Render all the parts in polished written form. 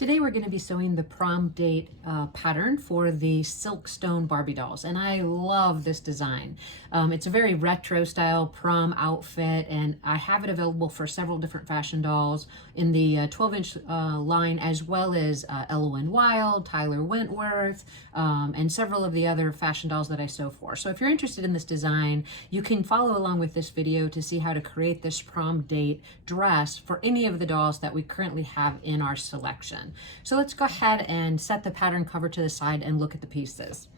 Today we're going to be sewing the prom date pattern for the Silkstone Barbie dolls, and I love this design. It's a very retro style prom outfit, and I have it available for several different fashion dolls in the 12-inch line, as well as Ella Wild, Tyler Wentworth, and several of the other fashion dolls that I sew for. So if you're interested in this design, you can follow along with this video to see how to create this prom date dress for any of the dolls that we currently have in our selection. So let's go ahead and set the pattern cover to the side and look at the pieces.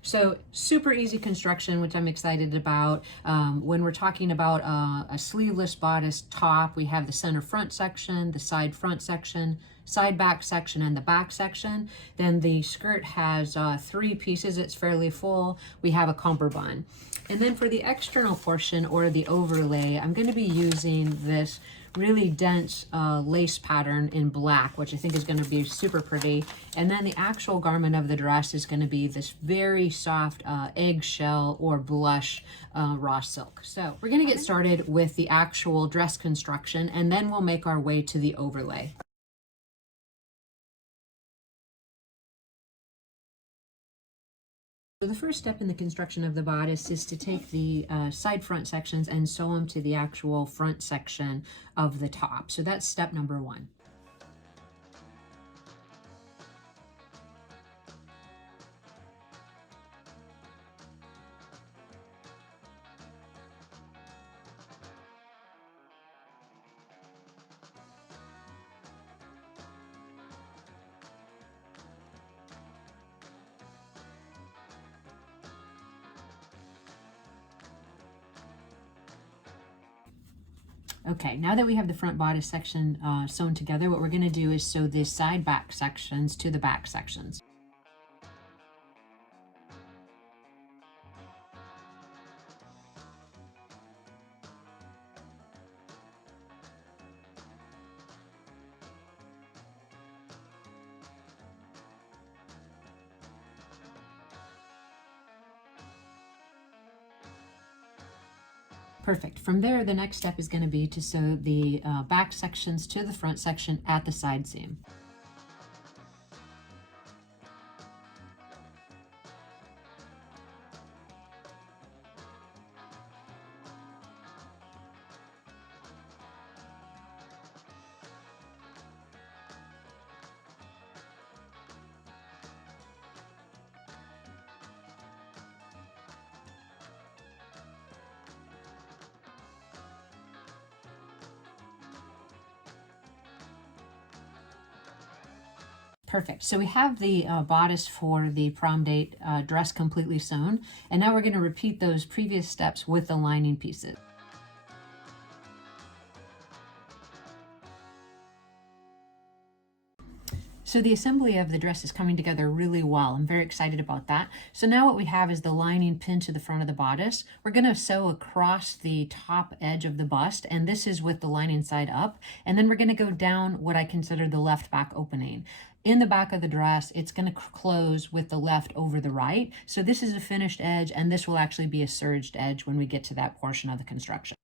So super easy construction, which I'm excited about. When we're talking about a sleeveless bodice top, we have the center front section, the side front section, side back section, and the back section. Then the skirt has 3 pieces. It's fairly full. We have a cummerbund. And then for the external portion, or the overlay, I'm going to be using this really dense lace pattern in black, which I think is going to be super pretty. And then the actual garment of the dress is going to be this very soft eggshell or blush raw silk. So we're going to get started with the actual dress construction, and then we'll make our way to the overlay. So the first step in the construction of the bodice is to take the side front sections and sew them to the actual front section of the top. So that's step number 1. Okay, now that we have the front bodice section sewn together, what we're going to do is sew the side back sections to the back sections. Perfect. From there, the next step is going to be to sew the back sections to the front section at the side seam. Perfect. So we have the bodice for the prom date dress completely sewn, and now we're going to repeat those previous steps with the lining pieces. So the assembly of the dress is coming together really well. I'm very excited about that. So now what we have is the lining pinned to the front of the bodice. We're going to sew across the top edge of the bust, and this is with the lining side up. And then we're going to go down what I consider the left back opening. In the back of the dress, it's going to close with the left over the right. So this is a finished edge, and this will actually be a serged edge when we get to that portion of the construction.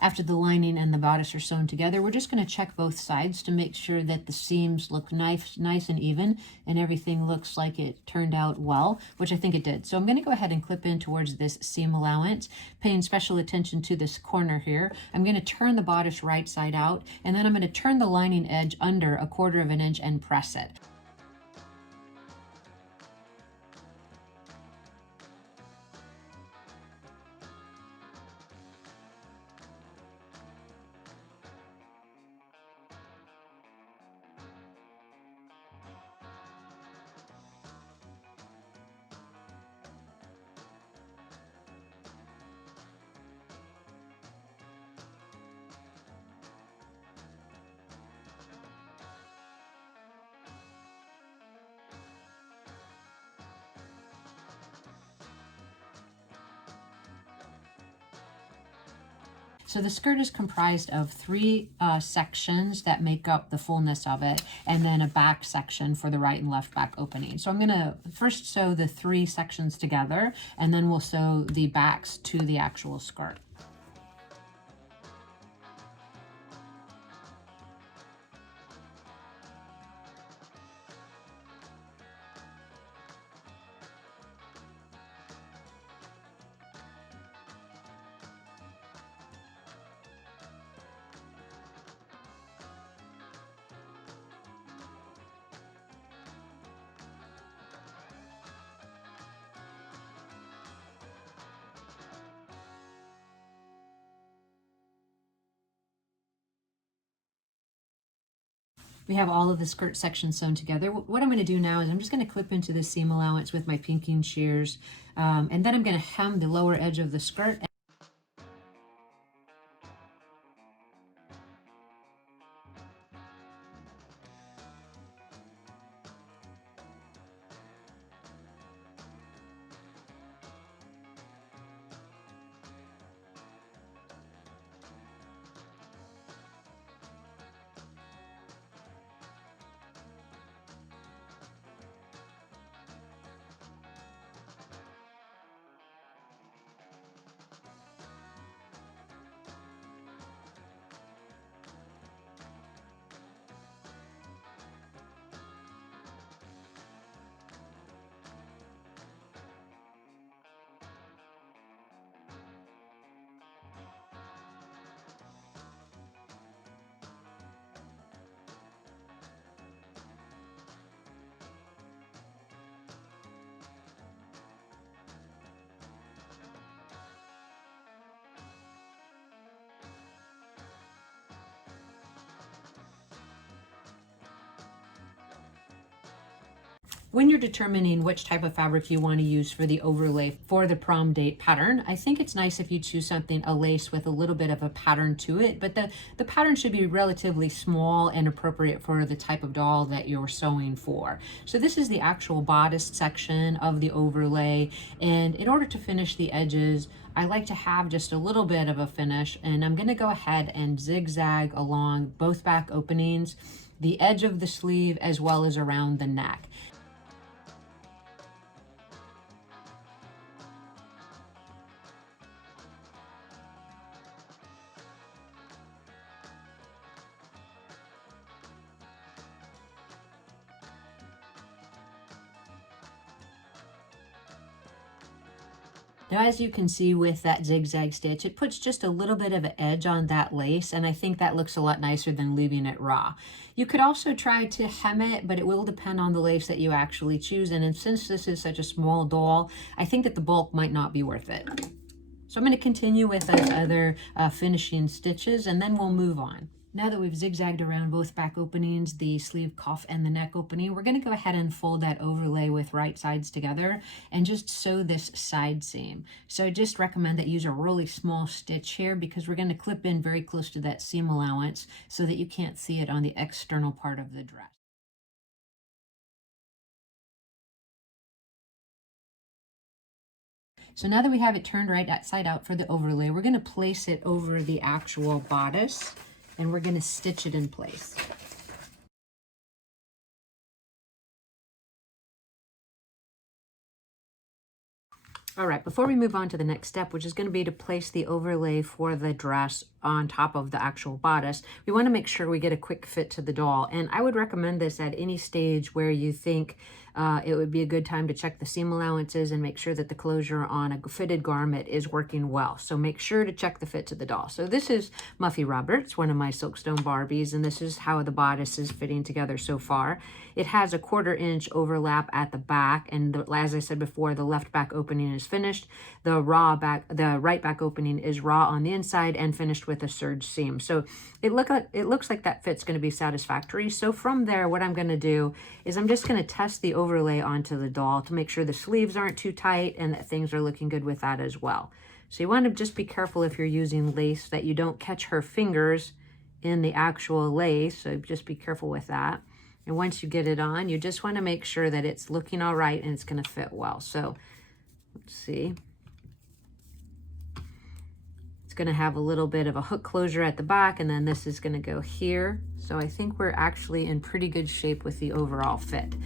After the lining and the bodice are sewn together, we're just going to check both sides to make sure that the seams look nice and even, and everything looks like it turned out well, which I think it did. So I'm going to go ahead and clip in towards this seam allowance, paying special attention to this corner here. I'm going to turn the bodice right side out, and then I'm going to turn the lining edge under 1/4 inch and press it. So the skirt is comprised of three sections that make up the fullness of it, and then a back section for the right and left back opening. So I'm gonna first sew the three sections together, and then we'll sew the backs to the actual skirt. We have all of the skirt sections sewn together. What I'm going to do now is I'm just going to clip into the seam allowance with my pinking shears, and then I'm going to hem the lower edge of the skirt. When you're determining which type of fabric you want to use for the overlay for the prom date pattern, I think it's nice if you choose a lace with a little bit of a pattern to it, but the pattern should be relatively small and appropriate for the type of doll that you're sewing for. So this is the actual bodice section of the overlay, and in order to finish the edges, I like to have just a little bit of a finish, and I'm going to go ahead and zigzag along both back openings, the edge of the sleeve, as well as around the neck. Now, as you can see with that zigzag stitch, it puts just a little bit of an edge on that lace, and I think that looks a lot nicer than leaving it raw. You could also try to hem it, but it will depend on the lace that you actually choose, and since this is such a small doll, I think that the bulk might not be worth it. So I'm going to continue with those other finishing stitches, and then we'll move on. Now that we've zigzagged around both back openings, the sleeve cuff and the neck opening, we're going to go ahead and fold that overlay with right sides together and just sew this side seam. So I just recommend that you use a really small stitch here because we're going to clip in very close to that seam allowance so that you can't see it on the external part of the dress. So now that we have it turned right side out for the overlay, we're going to place it over the actual bodice, and we're going to stitch it in place. All right, before we move on to the next step, which is going to be to place the overlay for the dress on top of the actual bodice, we want to make sure we get a quick fit to the doll. And I would recommend this at any stage where you think it would be a good time to check the seam allowances and make sure that the closure on a fitted garment is working well. So make sure to check the fit to the doll. So this is Muffy Roberts, one of my Silkstone Barbies, and this is how the bodice is fitting together so far. It has a 1/4 inch overlap at the back, and as I said before, the left back opening is finished. The right back opening is raw on the inside and finished with a serge seam. So it looks like that fit's going to be satisfactory. So from there, what I'm going to do is I'm just going to test the overlay onto the doll to make sure the sleeves aren't too tight and that things are looking good with that as well. So you want to just be careful if you're using lace that you don't catch her fingers in the actual lace. So just be careful with that. And once you get it on, you just want to make sure that it's looking all right and it's going to fit well. So let's see. It's going to have a little bit of a hook closure at the back, and then this is going to go here. So I think we're actually in pretty good shape with the overall fit.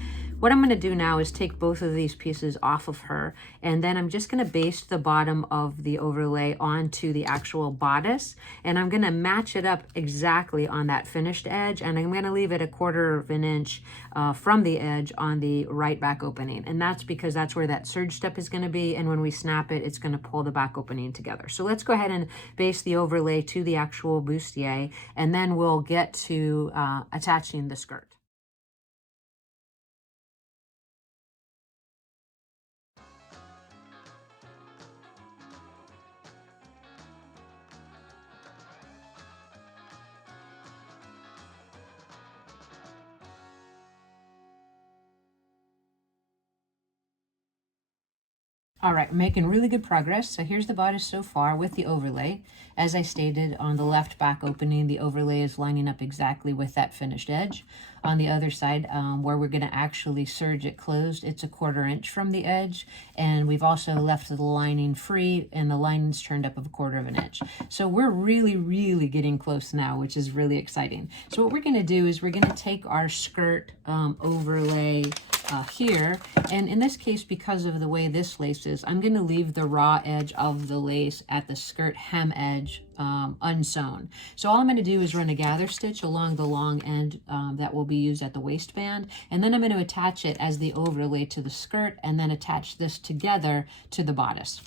What I'm going to do now is take both of these pieces off of her, and then I'm just going to baste the bottom of the overlay onto the actual bodice, and I'm going to match it up exactly on that finished edge, and I'm going to leave it 1/4 of an inch from the edge on the right back opening, and that's because that's where that serge step is going to be, and when we snap it, it's going to pull the back opening together. So let's go ahead and baste the overlay to the actual bustier, and then we'll get to attaching the skirt. All right, making really good progress. So here's the bodice so far with the overlay. As I stated, on the left back opening, the overlay is lining up exactly with that finished edge. On the other side, where we're going to actually serge it closed, it's 1/4 inch from the edge, and we've also left the lining free, and the lining's turned up 1/4 of an inch. So we're really getting close now, which is really exciting. So what we're going to do is we're going to take our skirt overlay here, and in this case, because of the way this lace is, I'm going to leave the raw edge of the lace at the skirt hem edge unsewn. So all I'm going to do is run a gather stitch along the long end that will be used at the waistband, and then I'm going to attach it as the overlay to the skirt, and then attach this together to the bodice.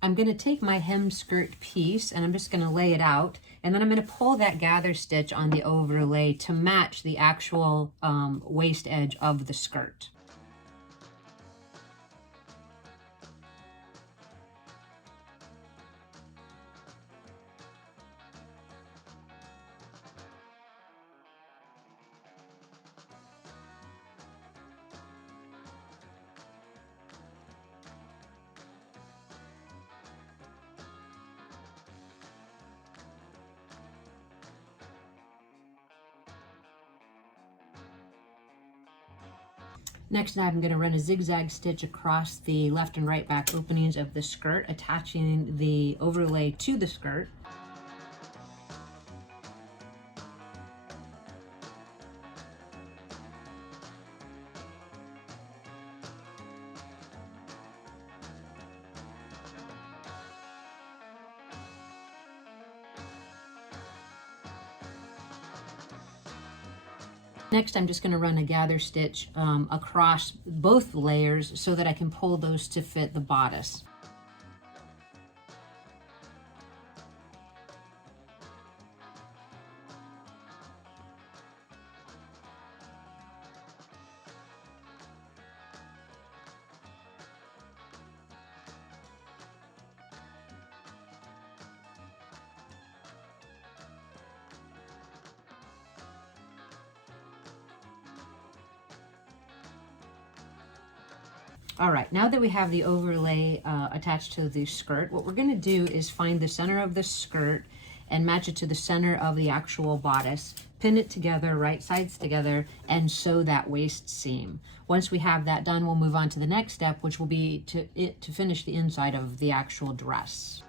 I'm going to take my hem skirt piece and I'm just going to lay it out, and then I'm going to pull that gather stitch on the overlay to match the actual waist edge of the skirt. Next, I'm going to run a zigzag stitch across the left and right back openings of the skirt, attaching the overlay to the skirt. Next, I'm just going to run a gather stitch across both layers so that I can pull those to fit the bodice. All right, now that we have the overlay attached to the skirt, what we're going to do is find the center of the skirt and match it to the center of the actual bodice, pin it together, right sides together, and sew that waist seam. Once we have that done, we'll move on to the next step, which will be to finish the inside of the actual dress.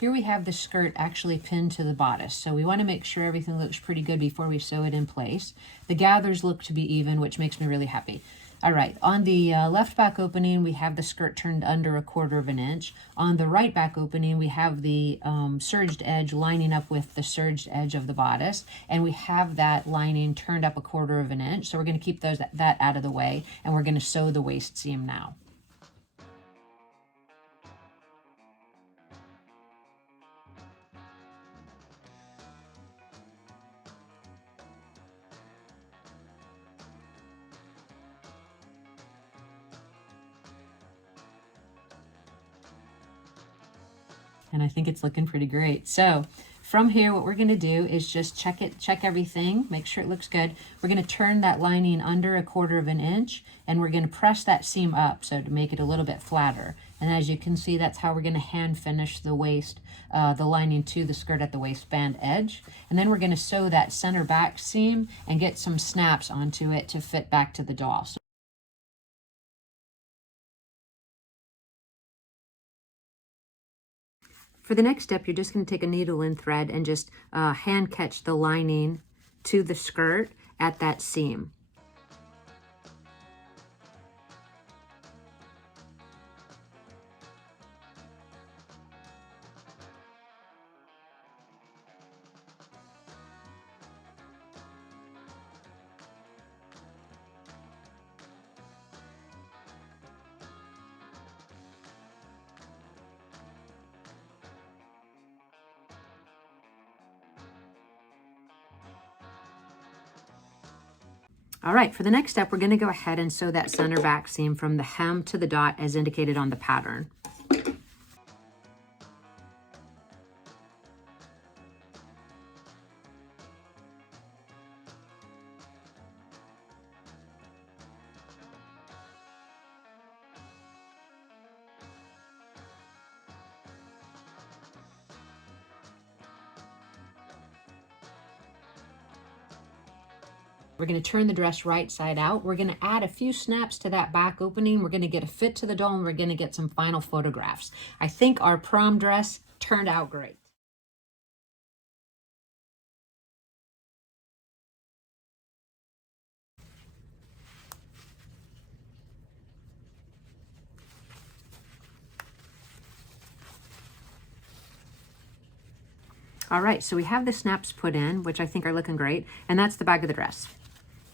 Here we have the skirt actually pinned to the bodice, so we want to make sure everything looks pretty good before we sew it in place. The gathers look to be even, which makes me really happy. All right, on the left back opening, we have the skirt turned under 1/4 of an inch. On the right back opening, we have the serged edge lining up with the serged edge of the bodice, and we have that lining turned up 1/4 of an inch. So we're going to keep that out of the way, and we're going to sew the waist seam now. and I think it's looking pretty great. So from here, what we're going to do is just check everything, make sure it looks good. We're going to turn that lining under 1/4 inch, and we're going to press that seam up so to make it a little bit flatter. And as you can see, that's how we're going to hand finish the waist, the lining to the skirt at the waistband edge. And then we're going to sew that center back seam and get some snaps onto it to fit back to the doll. For the next step, you're just going to take a needle and thread and just hand catch the lining to the skirt at that seam. All right, for the next step, we're going to go ahead and sew that center back seam from the hem to the dot as indicated on the pattern. We're going to turn the dress right side out. We're going to add a few snaps to that back opening. We're going to get a fit to the doll, and we're going to get some final photographs. I think our prom dress turned out great. All right, so we have the snaps put in, which I think are looking great, and that's the back of the dress.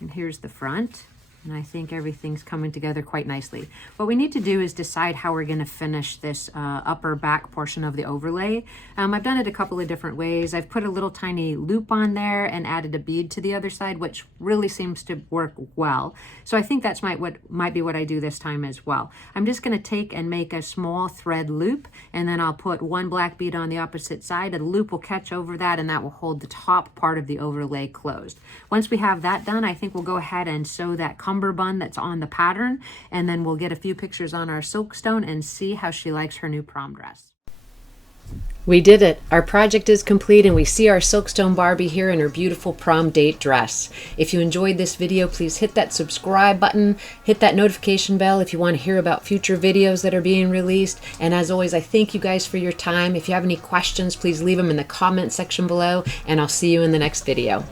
And here's the front, and I think everything's coming together quite nicely. What we need to do is decide how we're going to finish this upper back portion of the overlay. I've done it a couple of different ways. I've put a little tiny loop on there and added a bead to the other side, which really seems to work well. So I think that's might be what I do this time as well. I'm just going to take and make a small thread loop, and then I'll put one black bead on the opposite side. A loop will catch over that, and that will hold the top part of the overlay closed. Once we have that done, I think we'll go ahead and sew that cummerbund that's on the pattern, and then we'll get a few pictures on our Silkstone and see how she likes her new prom dress. We did it. Our project is complete, and we see our Silkstone Barbie here in her beautiful prom date dress. If you enjoyed this video, please hit that subscribe button, hit that notification bell if you want to hear about future videos that are being released. And as always, I thank you guys for your time. If you have any questions, please leave them in the comment section below, and I'll see you in the next video.